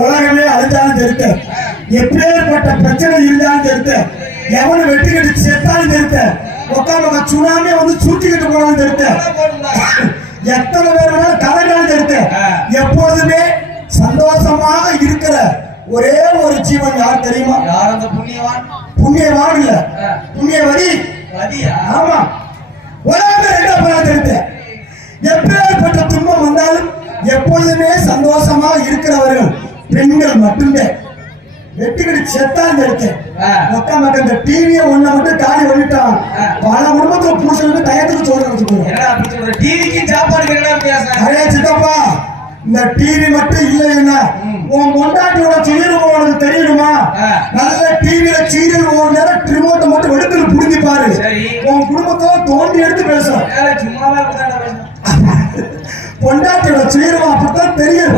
உலகமே அழிஞ்சாலும் தெரித்த, எப்பேற்பட்ட பிரச்சனை இருந்தாலும் தெரித்த, எவனு வெட்டிக்கிட்டு செத்தாலும் தெரித்த, உட்காந்து சுனாமி வந்து சுட்டிக்கிட்டு போனாலும் தெரித்த, எத்தனை பேர் வேணாலும் கலைஞாலும் தெரித்த, எப்போதுமே சந்தோஷமாக இருக்கிற ஒரே ஒரு ஜீவன் யார் தெரியுமா? யார் அந்த புண்ணியவான்? புண்ணியவான் இல்ல, புண்ணியவதி. ஆமா, உலகமே என்ன தெரித்த, எப்பேற்பட்ட துன்பம் வந்தாலும் எப்பொழுதுமே சந்தோஷமா இருக்கிறவர்கள் பெண்கள் மட்டுமே. வெட்டிக்கிட்டு செத்தான் இருக்கேன் மக்கா மக்கள் இந்த டிவியை ஒண்ண மட்டும் காலி பண்ணிட்டான். பல குடும்பத்துல புருஷனுக்கு டயத்துக்கு சொல்றேன். டிவிக்கு சாப்பாடு அரே சித்தப்பா, இந்த டிவி மட்டும் இல்லைன்னா உன் பொண்டாட்டியோட சீரியல் உனக்கு தெரியணுமா? நல்ல டிவியில சீரியல் ஒரு நேரம் ரிமோட்டை மட்டும் எடுத்து புடிஞ்சு பாரு, உன் குடும்பத்துல தோண்டி எடுத்து பேசும். பொண்டாட்டியோட சீரியல் அப்படித்தான் தெரியும்.